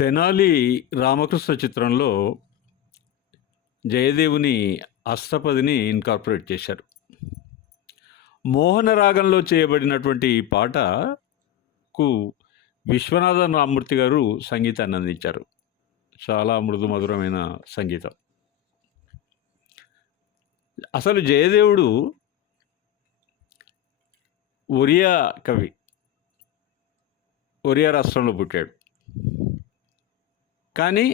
తెనాలి రామకృష్ణ చిత్రంలో జయదేవుని అష్టపదిని ఇన్కార్పొరేట్ చేశారు. మోహన రాగంలో చేయబడినటువంటి ఈ పాటకు విశ్వనాథన్ రామ్మూర్తి గారు సంగీతాన్ని అందించారు. చాలా మృదు మధురమైన సంగీతం. అసలు జయదేవుడు ఒరియా కవి. ఒరియా రాష్ట్రంలో పుట్టాడు. కానీ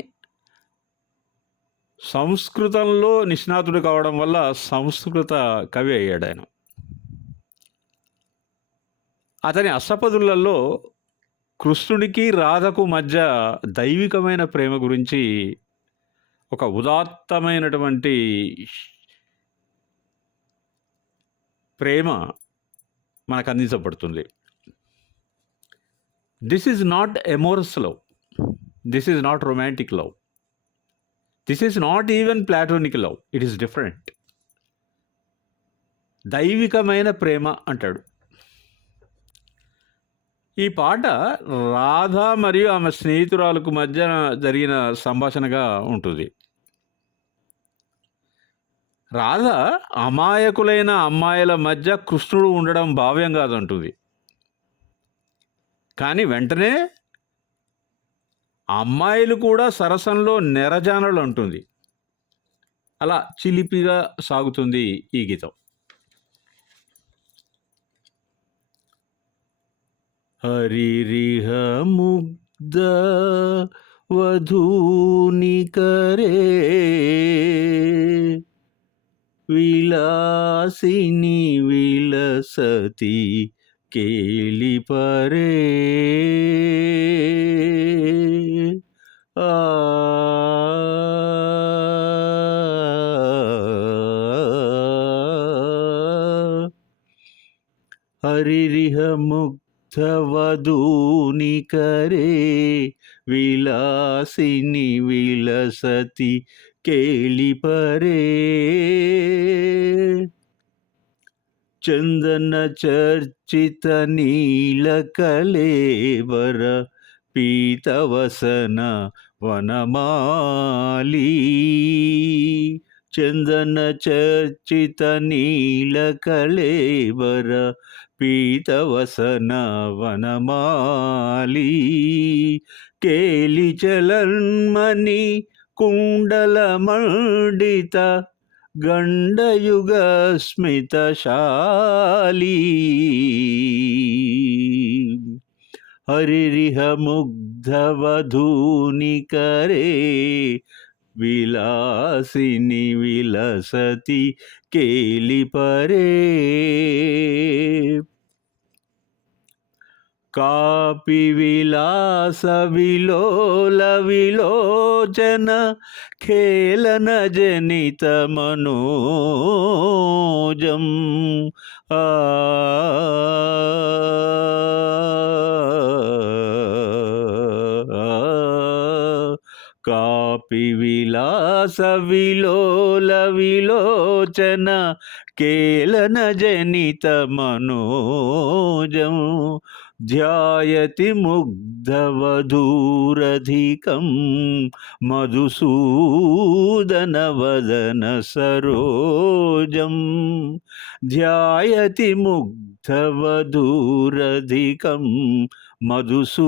సంస్కృతంలో నిష్ణాతుడు కావడం వల్ల సంస్కృత కవి అయ్యాడు ఆయన. అతని అష్టపదులలో కృష్ణుడికి రాధకు మధ్య దైవికమైన ప్రేమ గురించి ఒక ఉదాత్తమైనటువంటి ప్రేమ మనకు అందించబడుతుంది. This is not amorous love, this is not romantic love, this is not even platonic love, it is different. దైవికమైన ప్రేమ అంటాడు. ఈ పాట రాధ మరియు ఆమె స్నేహితురాలకు మధ్య జరిగిన సంభాషణగా ఉంటుంది. రాధ అమాయకులైన అమ్మాయిల మధ్య కృష్ణుడు ఉండడం భావ్యం కాదంటుంది. కానీ వెంటనే అమ్మాయిలు కూడా సరసంలో నెరజానలు అంటుంది. అలా చిలిపిగా సాగుతుంది ఈ గీతం. హరిరిహ ముగ్ధ వధూని కరే విలాసిని విలసతి కేలి పరే హరిరిహ ముగ్ధవధూని కరే విలాసిని విలసతి కేలి పరే చందన చర్చిత నీల కళేవర పీతవసన వనమాలి చందన చర్చిత నీల కళేవర పీతవసన వనమాలి కేలి చలన్మణి కుండల మండిత గండయుగ స్మితశాలి హరిరిహ ముగ్ధవధూని కరే విలాసిని విలసతి కేలి పరే కాపి విలాస విలోల విలోచన ఖేళన జనిత మనోజం కాపి విలాస విలోల విలోచన కేళన జనిత మనోజం ధ్యాయతి ముగ్ధవధూరధికం మధుసూదనవదన సరోజం ధ్యాయతి ముగ్ధవధూరధికం మధుసూదనవదన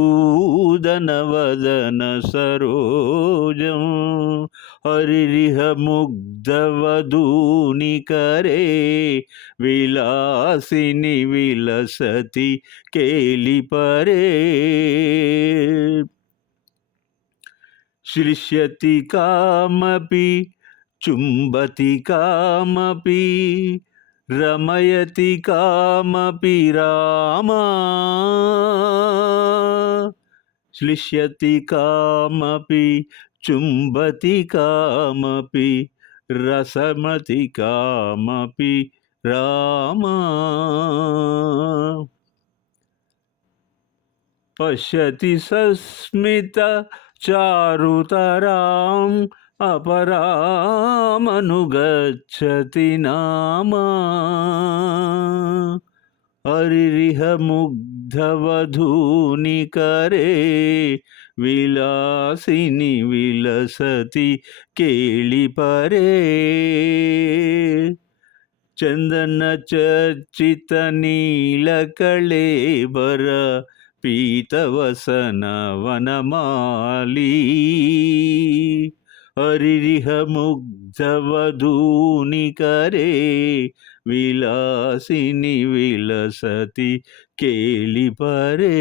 సరోజం హరిరిహ ముగ్ధవధూని కరే విలాసిని విలసతి కేలి పరే శ్లిష్యతి కామపి చుంబతి కామపి రమయతి కామపి రామా శ్లిష్యతి కామపి చుంబతి కామపి రసమతి కామపి రామా పశ్యతి సస్మిత చారుతరాం అపరామనుగచ్చతి నామా హరిరిహ ముగ్ధవధూని కరే విలాసిని విలసతి కేళిపరే చందన చర్చిత నీలకళేబర పీతవసన వనమాలి హరిరిహ ముగ్ధవధూనికరే విలాసిని విలసతి కేళిపరే